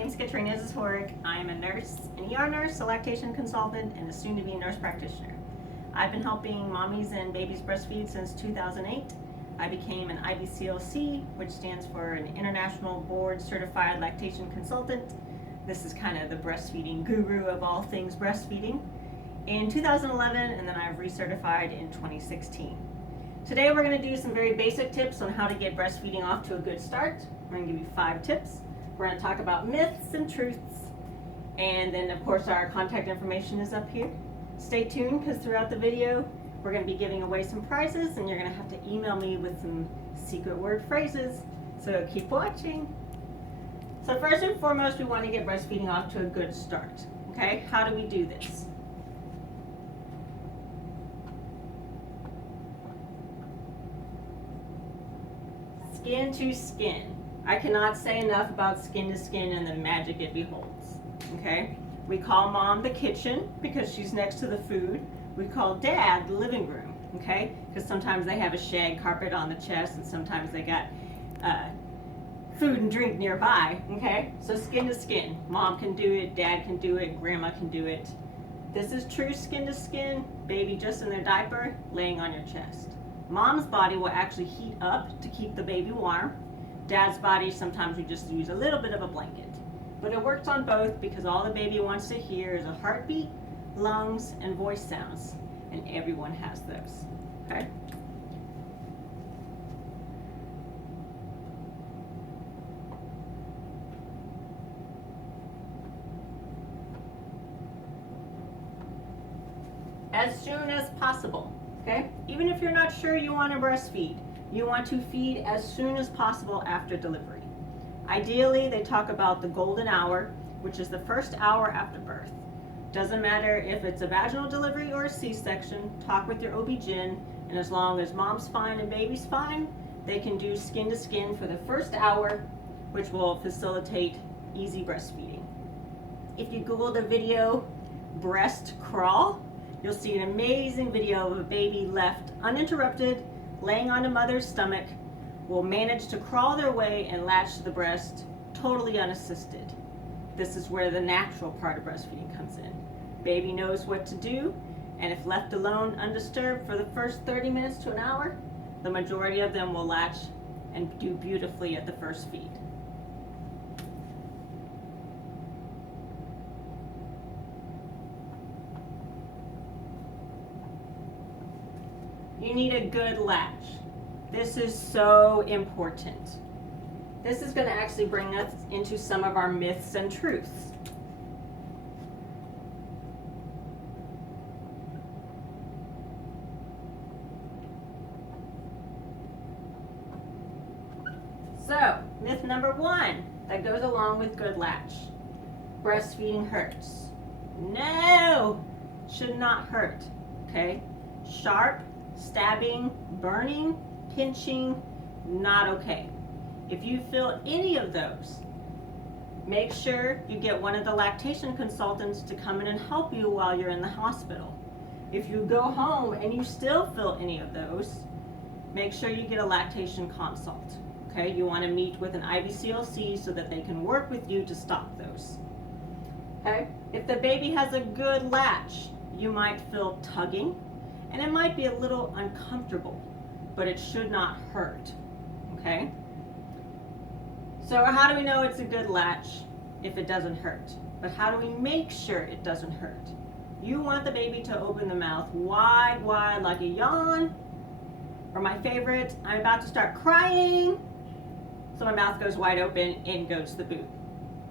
My name is Katrina Reyes Zahorik. I am a nurse, an ER nurse, a lactation consultant, and a soon-to-be nurse practitioner. I've been helping mommies and babies breastfeed since 2008. I became an IBCLC, which stands for an International Board Certified Lactation Consultant. This is kind of the breastfeeding guru of all things breastfeeding. In 2011, and then I've recertified in 2016. Today we're going to do some very basic tips on how to get breastfeeding off to a good start. I'm going to give you 5 tips. We're going to talk about myths and truths, and then of course our contact information is up here. Stay tuned, because throughout the video we're going to be giving away some prizes, and you're going to have to email me with some secret word phrases, so keep watching. So first and foremost, we want to get breastfeeding off to a good start. Okay, how do we do this? Skin to skin. I cannot say enough about skin to skin and the magic it beholds. Okay? We call mom the kitchen because she's next to the food. We call dad the living room. Okay? Because sometimes they have a shag carpet on the chest, and sometimes they got food and drink nearby. Okay? So skin to skin. Mom can do it, dad can do it, grandma can do it. This is true skin to skin. Baby just in their diaper, laying on your chest. Mom's body will actually heat up to keep the baby warm. Dad's body, sometimes we just use a little bit of a blanket. But it works on both because all the baby wants to hear is a heartbeat, lungs, and voice sounds. And everyone has those. Okay? As soon as possible. Okay? Even if you're not sure you want to breastfeed, you want to feed as soon as possible after delivery. Ideally, they talk about the golden hour, which is the first hour after birth. Doesn't matter if it's a vaginal delivery or a C-section, talk with your OB-GYN, and as long as mom's fine and baby's fine, they can do skin to skin for the first hour, which will facilitate easy breastfeeding. If you Google the video breast crawl, you'll see an amazing video of a baby left uninterrupted, laying on a mother's stomach, will manage to crawl their way and latch to the breast totally unassisted. This is where the natural part of breastfeeding comes in. Baby knows what to do, and if left alone undisturbed for the first 30 minutes to an hour, the majority of them will latch and do beautifully at the first feed. You need a good latch. This is so important. This is going to actually bring us into some of our myths and truths. So, myth number 1 that goes along with good latch. Breastfeeding hurts. No! Should not hurt. Okay? Sharp, stabbing, burning, pinching, not okay. If you feel any of those, make sure you get one of the lactation consultants to come in and help you while you're in the hospital. If you go home and you still feel any of those, make sure you get a lactation consult. Okay, you want to meet with an IBCLC so that they can work with you to stop those. Okay, if the baby has a good latch, you might feel tugging, and it might be a little uncomfortable, but it should not hurt, okay? So how do we know it's a good latch if it doesn't hurt? But how do we make sure it doesn't hurt? You want the baby to open the mouth wide, wide, like a yawn, or my favorite, I'm about to start crying, so my mouth goes wide open, in goes the boob,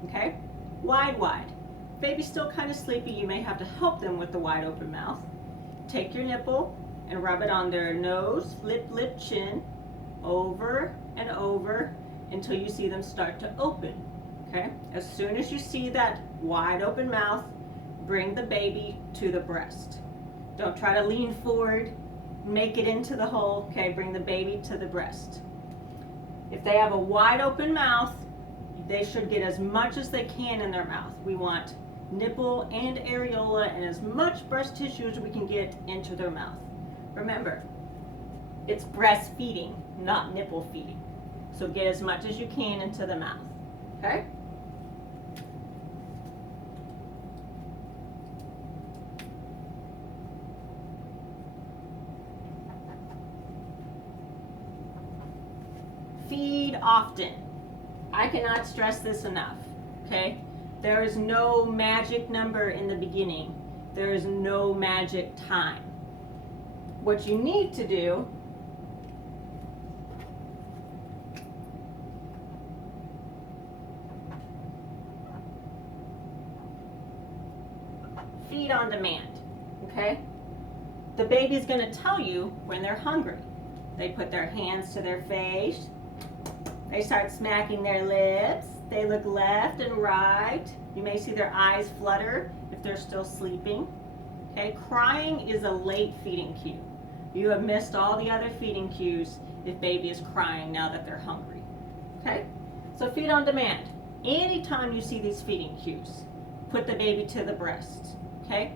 okay? Wide, wide. Baby's still kind of sleepy, you may have to help them with the wide open mouth. Take your nipple and rub it on their nose, lip, chin, over and over until you see them start to open. Okay? As soon as you see that wide open mouth, bring the baby to the breast. Don't try to lean forward, make it into the hole. Okay? Bring the baby to the breast. If they have a wide open mouth, they should get as much as they can in their mouth. We want nipple and areola and as much breast tissue as we can get into their mouth. Remember, it's breastfeeding, not nipple feeding. So get as much as you can into the mouth, okay? feed often. I cannot stress this enough, okay? There is no magic number in the beginning. There is no magic time. What you need to do feed on demand, okay? The baby's gonna tell you when they're hungry. They put their hands to their face. They start smacking their lips. They look left and right. You may see their eyes flutter if they're still sleeping. Okay, crying is a late feeding cue. You have missed all the other feeding cues if baby is crying now that they're hungry. Okay, so feed on demand. Anytime you see these feeding cues, put the baby to the breast. Okay,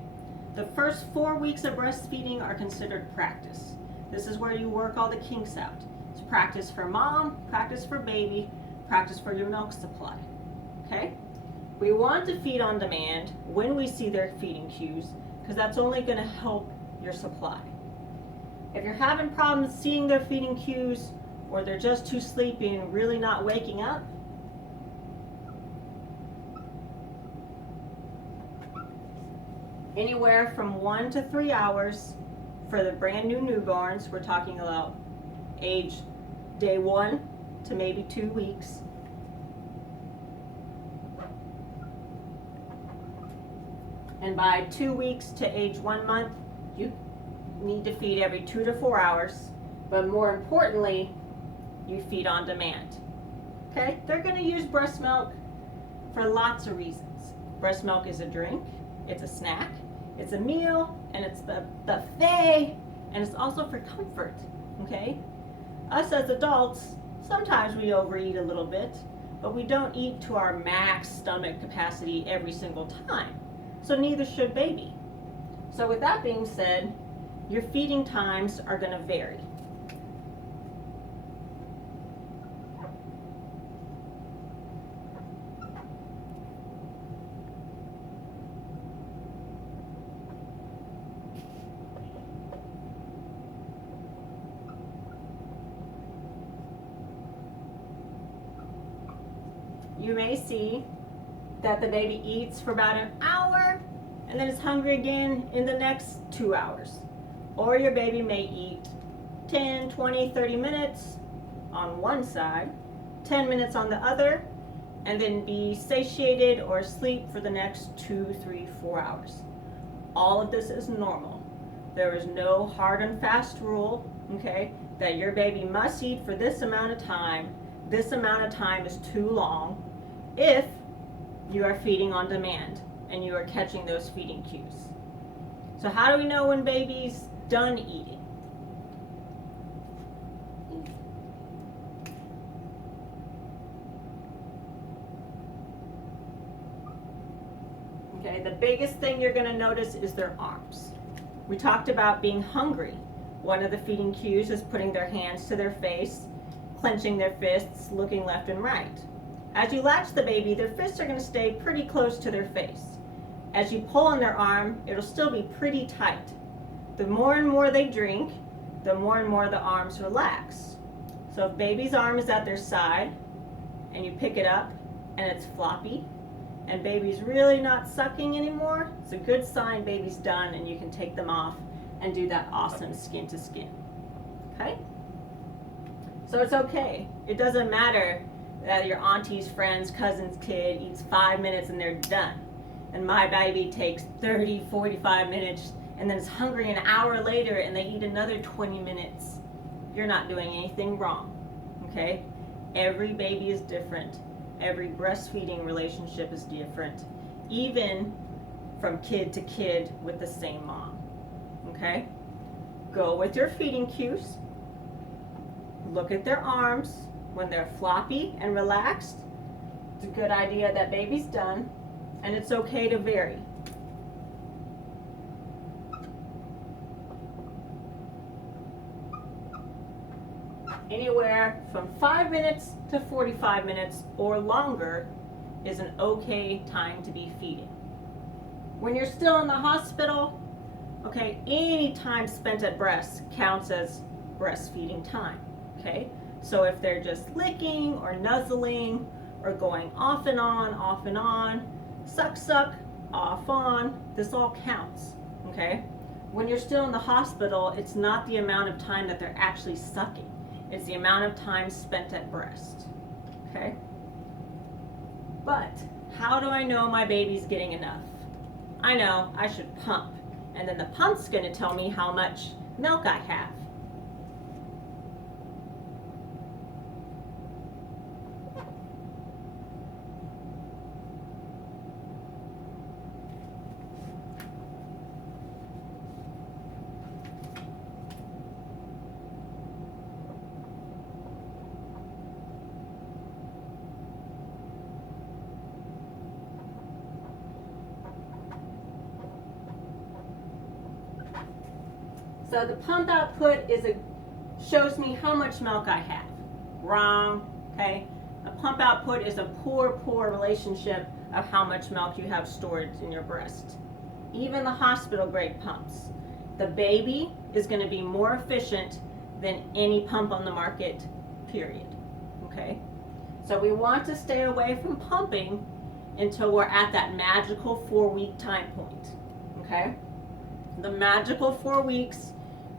the first 4 weeks of breastfeeding are considered practice. This is where you work all the kinks out. It's practice for mom, practice for baby, practice for your milk supply. Okay? We want to feed on demand when we see their feeding cues because that's only going to help your supply. If you're having problems seeing their feeding cues or they're just too sleepy and really not waking up, anywhere from 1 to 3 hours for the brand new newborns. We're talking about age day 1 to maybe 2 weeks. And by 2 weeks to age 1 month, you need to feed every 2 to 4 hours. But more importantly, you feed on demand. Okay? They're going to use breast milk for lots of reasons. Breast milk is a drink, it's a snack, it's a meal, and it's a buffet, and it's also for comfort, okay? Us as adults, sometimes we overeat a little bit, but we don't eat to our max stomach capacity every single time. So neither should baby. So with that being said, your feeding times are gonna vary. You may see that the baby eats for about an hour and then is hungry again in the next 2 hours. Or your baby may eat 10, 20, 30 minutes on one side, 10 minutes on the other, and then be satiated or asleep for the next 2, 3, 4 hours. All of this is normal. There is no hard and fast rule, okay, that your baby must eat for this amount of time. This amount of time is too long if you are feeding on demand and you are catching those feeding cues. So how do we know when baby's done eating? Okay, the biggest thing you're going to notice is their arms. We talked about being hungry. One of the feeding cues is putting their hands to their face, clenching their fists, looking left and right. As you latch the baby, their fists are going to stay pretty close to their face. As you pull on their arm, it'll still be pretty tight. The more and more they drink, the more and more the arms relax. So if baby's arm is at their side, and you pick it up, and it's floppy, and baby's really not sucking anymore, it's a good sign baby's done and you can take them off and do that awesome skin to skin. Okay? So it's okay. It doesn't matter that your auntie's friend's cousin's kid eats 5 minutes and they're done. And my baby takes 30, 45 minutes and then is hungry an hour later and they eat another 20 minutes. You're not doing anything wrong, okay? Every baby is different. Every breastfeeding relationship is different, even from kid to kid with the same mom, okay? Go with your feeding cues. Look at their arms. When they're floppy and relaxed, it's a good idea that baby's done, and it's okay to vary. Anywhere from 5 minutes to 45 minutes or longer is an okay time to be feeding. When you're still in the hospital, okay, any time spent at breast counts as breastfeeding time, okay? So if they're just licking or nuzzling or going off and on, suck, suck, off, on, this all counts, okay? When you're still in the hospital, it's not the amount of time that they're actually sucking. It's the amount of time spent at breast, okay? But how do I know my baby's getting enough? I know I should pump, and then the pump's gonna tell me how much milk I have. So the pump output shows me how much milk I have. Wrong, okay? A pump output is a poor relationship of how much milk you have stored in your breast. Even the hospital grade pumps. The baby is going to be more efficient than any pump on the market, period, okay? So we want to stay away from pumping until we're at that magical 4-week time point, okay? The magical 4 weeks,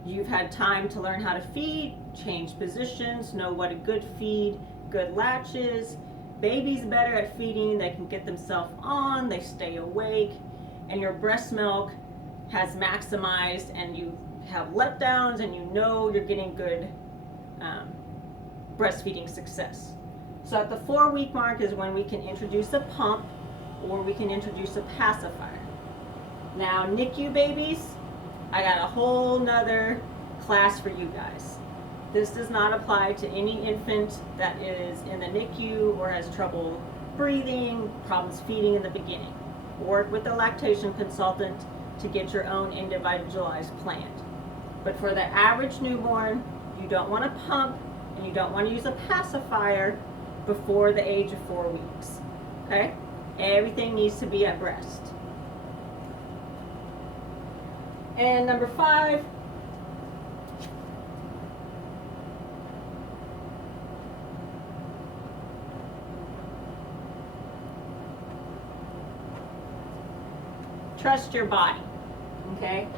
you've had time to learn how to feed, change positions, know what a good feed, good latch is. Baby's better at feeding, they can get themselves on, they stay awake, and your breast milk has maximized, and you have letdowns, and you know you're getting good breastfeeding success. So at the 4-week mark is when we can introduce a pump, or we can introduce a pacifier. Now, NICU babies, I got a whole nother class for you guys. This does not apply to any infant that is in the NICU or has trouble breathing, problems feeding in the beginning. Work with a lactation consultant to get your own individualized plan. But for the average newborn, you don't want to pump and you don't want to use a pacifier before the age of 4 weeks. Okay? Everything needs to be at breast. And number 5, trust your body, okay?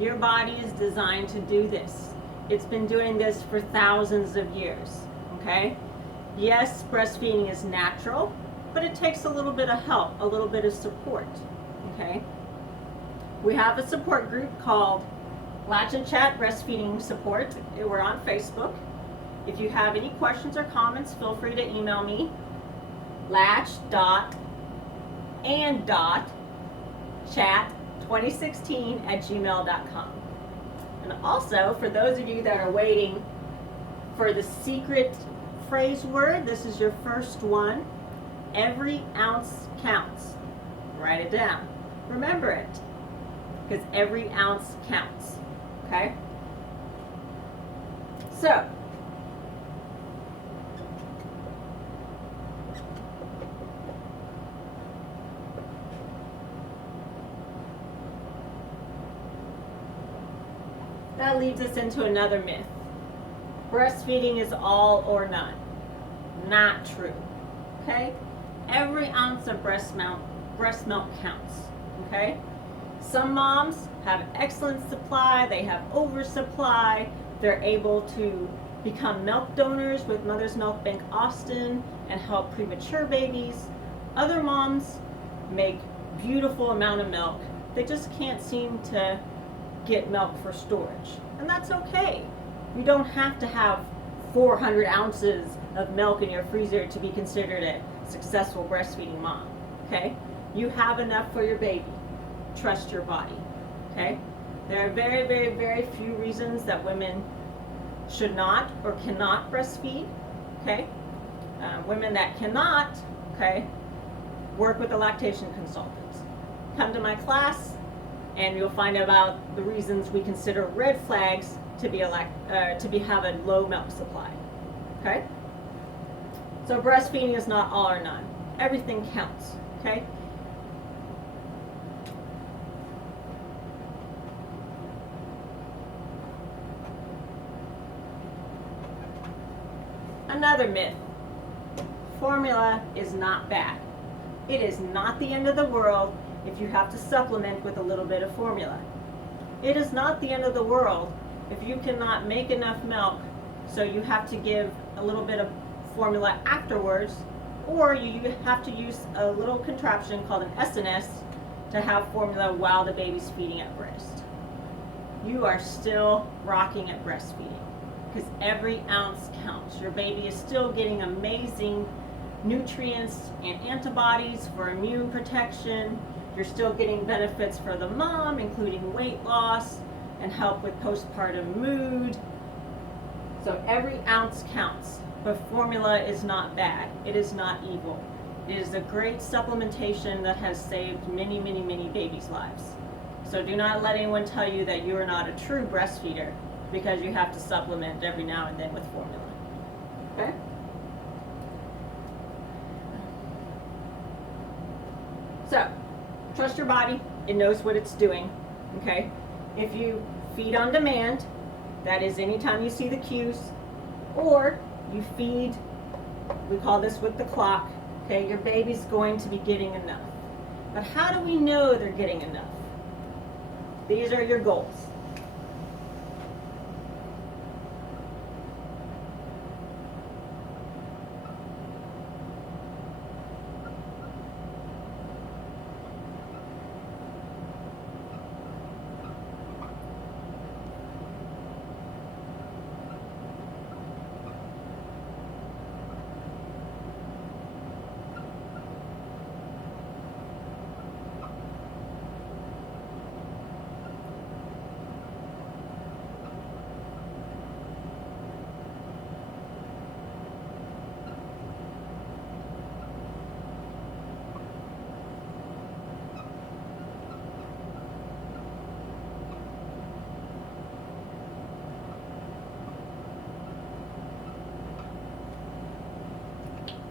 Your body is designed to do this. It's been doing this for thousands of years, okay? Yes, breastfeeding is natural, but it takes a little bit of help, a little bit of support, okay? We have a support group called Latch and Chat Breastfeeding Support. We're on Facebook. If you have any questions or comments, feel free to email me, latch.and.chat2016@gmail.com. And also, for those of you that are waiting for the secret phrase word, this is your first one. Every ounce counts. Write it down. Remember it, because every ounce counts, okay? So, that leads us into another myth. Breastfeeding is all or none. Not true, okay? Every ounce of breast milk counts, okay? Some moms have excellent supply, they have oversupply, they're able to become milk donors with Mother's Milk Bank Austin and help premature babies. Other moms make beautiful amount of milk, they just can't seem to get milk for storage. And that's okay. You don't have to have 400 ounces of milk in your freezer to be considered a successful breastfeeding mom, okay? You have enough for your baby. Trust your body, okay? There are very, very, very few reasons that women should not or cannot breastfeed, okay? Women that cannot, okay, work with a lactation consultant. Come to my class and you'll find out about the reasons we consider red flags to have a low milk supply, okay? So breastfeeding is not all or none. Everything counts, okay? Another myth. Formula is not bad. It is not the end of the world if you have to supplement with a little bit of formula. It is not the end of the world if you cannot make enough milk, so you have to give a little bit of formula afterwards, or you have to use a little contraption called an SNS to have formula while the baby's feeding at breast. You are still rocking at breastfeeding because every ounce counts. Your baby is still getting amazing nutrients and antibodies for immune protection. You're still getting benefits for the mom, including weight loss and help with postpartum mood. So every ounce counts, but formula is not bad. It is not evil. It is a great supplementation that has saved many, many, many babies' lives. So do not let anyone tell you that you are not a true breastfeeder because you have to supplement every now and then with formula. Okay? So, trust your body. It knows what it's doing. Okay? If you feed on demand, that is anytime you see the cues, or you feed, we call this with the clock, okay, your baby's going to be getting enough. But how do we know they're getting enough? These are your goals.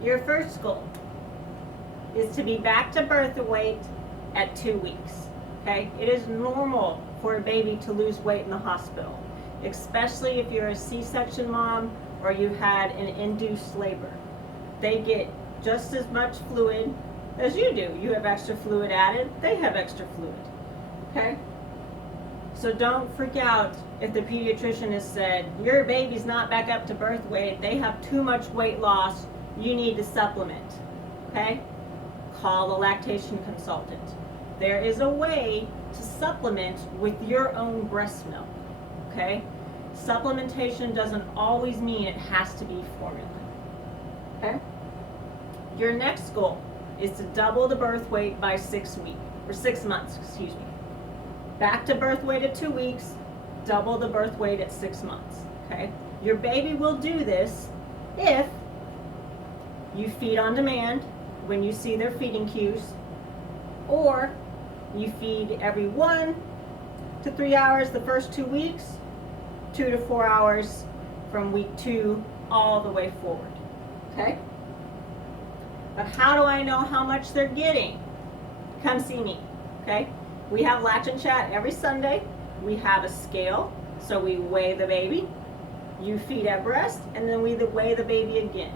Your first goal is to be back to birth weight at 2 weeks. Okay? It is normal for a baby to lose weight in the hospital, especially if you're a C-section mom or you had an induced labor. They get just as much fluid as you do. You have extra fluid added, they have extra fluid. Okay? So don't freak out if the pediatrician has said, your baby's not back up to birth weight, they have too much weight loss, you need to supplement. Okay? Call the lactation consultant. There is a way to supplement with your own breast milk. Okay? Supplementation doesn't always mean it has to be formula. Okay? Your next goal is to double the birth weight by 6 months, excuse me. Back to birth weight at 2 weeks, double the birth weight at 6 months. Okay? Your baby will do this if you feed on demand when you see their feeding cues, or you feed every 1 to 3 hours the first 2 weeks, 2 to 4 hours from week 2 all the way forward. Okay? But how do I know how much they're getting? Come see me. Okay? We have Latch and Chat every Sunday. We have a scale, so we weigh the baby. You feed at breast, and then we weigh the baby again.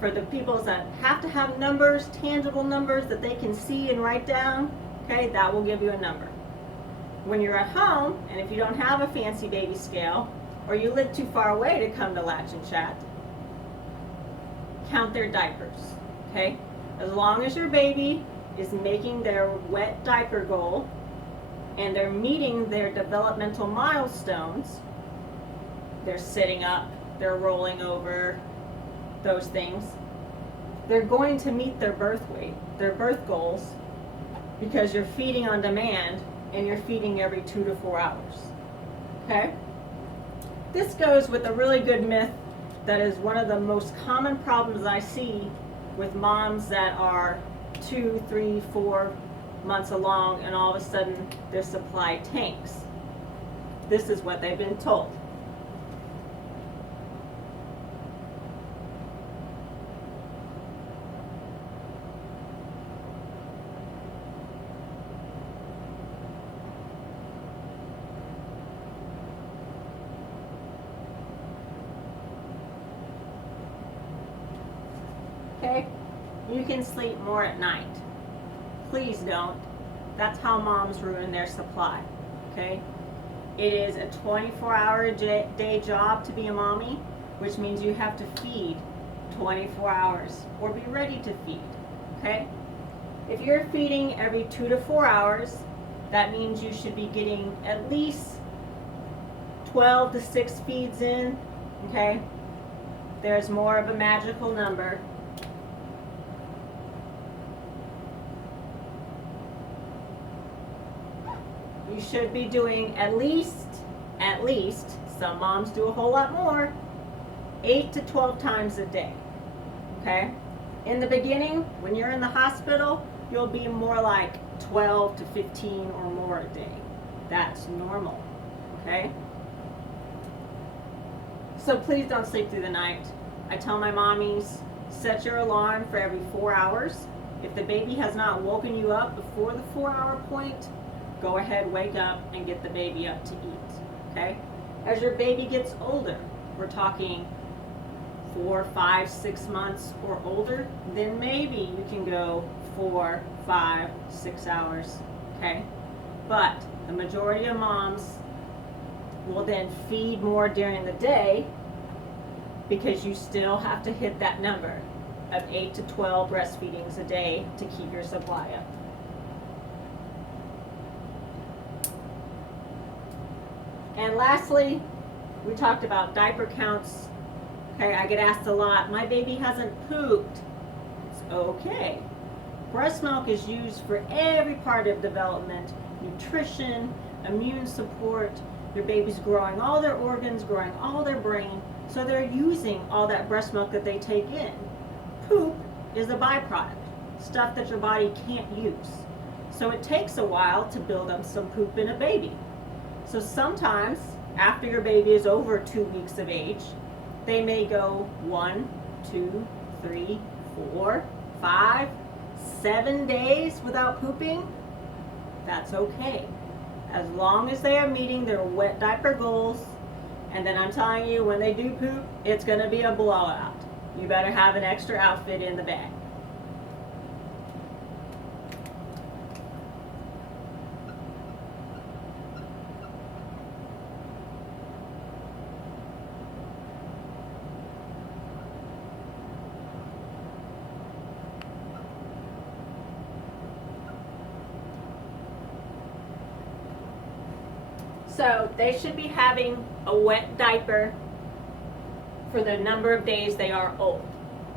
For the people that have to have numbers, tangible numbers that they can see and write down, okay, that will give you a number. When you're at home, and if you don't have a fancy baby scale, or you live too far away to come to Latch and Chat, count their diapers, okay? As long as your baby is making their wet diaper goal, and they're meeting their developmental milestones, they're sitting up, they're rolling over, those things, they're going to meet their birth weight, their birth goals, because you're feeding on demand and you're feeding every 2 to 4 hours. Okay? This goes with a really good myth that is one of the most common problems I see with moms that are 2, 3, 4 months along and all of a sudden their supply tanks. This is what they've been told. okay? You can sleep more at night. Please don't. That's how moms ruin their supply, okay? It is a 24-hour day job to be a mommy, which means you have to feed 24 hours or be ready to feed, okay? If you're feeding every 2 to 4 hours, that means you should be getting at least 12 to 6 feeds in, okay? There's more of a magical number. You should be doing at least, some moms do a whole lot more, 8 to 12 times a day, okay? In the beginning, when you're in the hospital, you'll be more like 12 to 15 or more a day. That's normal, okay? So please don't sleep through the night. I tell my mommies, set your alarm for every 4 hours. If the baby has not woken you up before the 4-hour point, go ahead, wake up, and get the baby up to eat, okay? As your baby gets older, we're talking 4, 5, 6 months or older, then maybe you can go 4, 5, 6 hours, okay? But the majority of moms will then feed more during the day because you still have to hit that number of 8 to 12 breastfeedings a day to keep your supply up. And lastly, we talked about diaper counts. Okay, I get asked a lot, my baby hasn't pooped. It's okay. Breast milk is used for every part of development, nutrition, immune support. Your baby's growing all their organs, growing all their brain, so they're using all that breast milk that they take in. Poop is a byproduct, stuff that your body can't use. So it takes a while to build up some poop in a baby. So sometimes, after your baby is over 2 weeks of age, they may go 1, 2, 3, 4, 5, 7 days without pooping. That's okay. As long as they are meeting their wet diaper goals, and then I'm telling you, when they do poop, it's gonna be a blowout. You better have an extra outfit in the bag. So they should be having a wet diaper for the number of days they are old.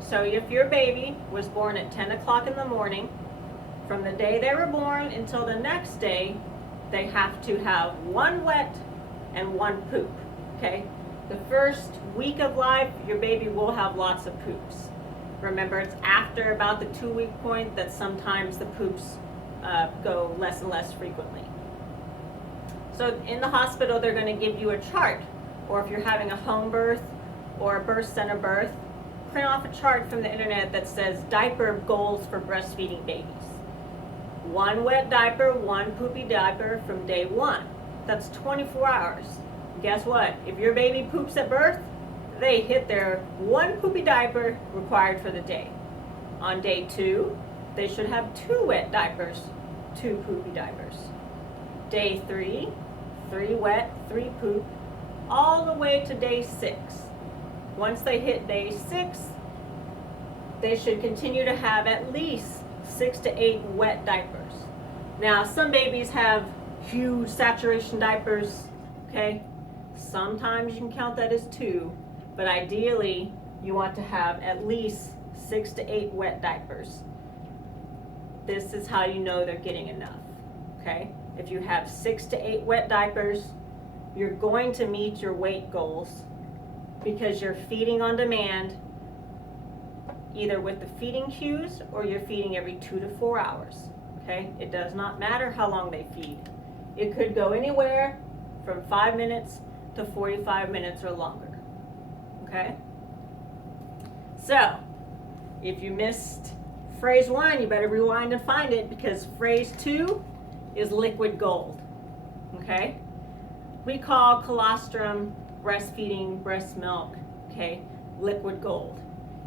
So if your baby was born at 10 o'clock in the morning, from the day they were born until the next day, they have to have 1 wet and 1 poop, okay? The first week of life, your baby will have lots of poops. Remember, it's after about the 2-week point that sometimes the poops go less and less frequently. So in the hospital, they're going to give you a chart, or if you're having a home birth or a birth center birth, print off a chart from the internet that says diaper goals for breastfeeding babies. 1 wet diaper, 1 poopy diaper from day 1. That's 24 hours. Guess what? If your baby poops at birth, they hit their 1 poopy diaper required for the day. On day 2, they should have 2 wet diapers, 2 poopy diapers. Day 3, 3 wet, 3 poop, all the way to day 6. Once they hit day 6, they should continue to have at least 6 to 8 wet diapers. Now, some babies have huge saturation diapers, okay? Sometimes you can count that as 2, but ideally, you want to have at least 6 to 8 wet diapers. This is how you know they're getting enough, okay? If you have 6 to 8 wet diapers, you're going to meet your weight goals because you're feeding on demand, either with the feeding cues or you're feeding every 2 to 4 hours, okay? It does not matter how long they feed. It could go anywhere from 5 minutes to 45 minutes or longer, okay? So, if you missed phrase 1, you better rewind and find it because phrase 2 is liquid gold, okay? We call colostrum breastfeeding breast milk, okay, liquid gold.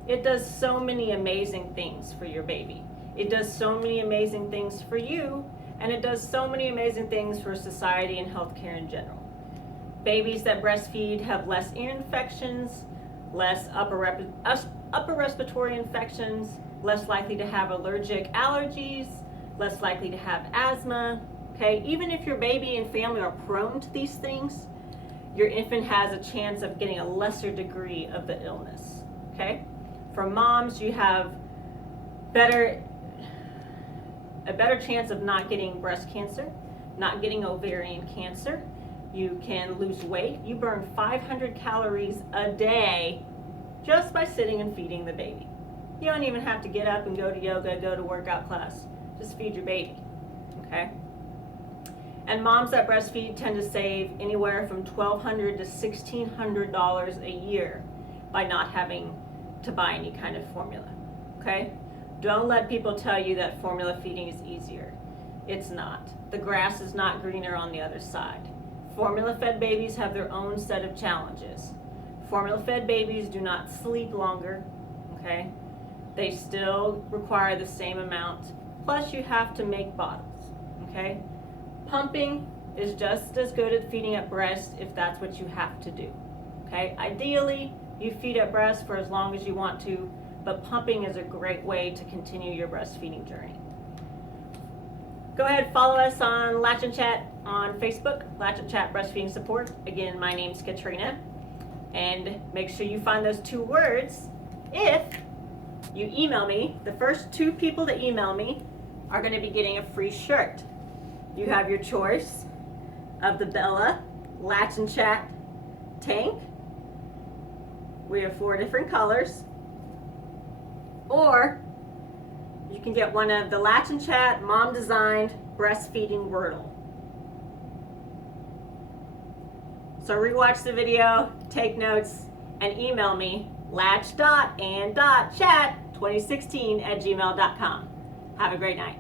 It does so many amazing things for your baby. It does so many amazing things for you, and it does so many amazing things for society and healthcare in general. Babies that breastfeed have less ear infections, less upper respiratory infections, less likely to have allergic allergies, less likely to have asthma. Okay, even if your baby and family are prone to these things, your infant has a chance of getting a lesser degree of the illness. Okay, for moms, you have a better chance of not getting breast cancer, not getting ovarian cancer. You can lose weight. You burn 500 calories a day just by sitting and feeding the baby. You don't even have to get up and go to yoga, go to workout class. Just feed your baby, okay? And moms that breastfeed tend to save anywhere from $1,200 to $1,600 a year by not having to buy any kind of formula, okay? Don't let people tell you that formula feeding is easier. It's not. The grass is not greener on the other side. Formula-fed babies have their own set of challenges. Formula-fed babies do not sleep longer, okay? They still require the same amount. Plus, you have to make bottles, okay? Pumping is just as good at feeding at breast if that's what you have to do, okay? Ideally, you feed at breast for as long as you want to, but pumping is a great way to continue your breastfeeding journey. Go ahead, follow us on Latch and Chat on Facebook, Latch and Chat Breastfeeding Support. Again, my name's Katrina. And make sure you find those 2 words if you email me. The first 2 people to email me are going to be getting a free shirt. You have your choice of the Bella Latch and Chat tank. We have 4 different colors. Or you can get one of the Latch and Chat mom designed breastfeeding Wordle. So rewatch the video, take notes, and email me latch.and.chat2016@gmail.com. Have a great night.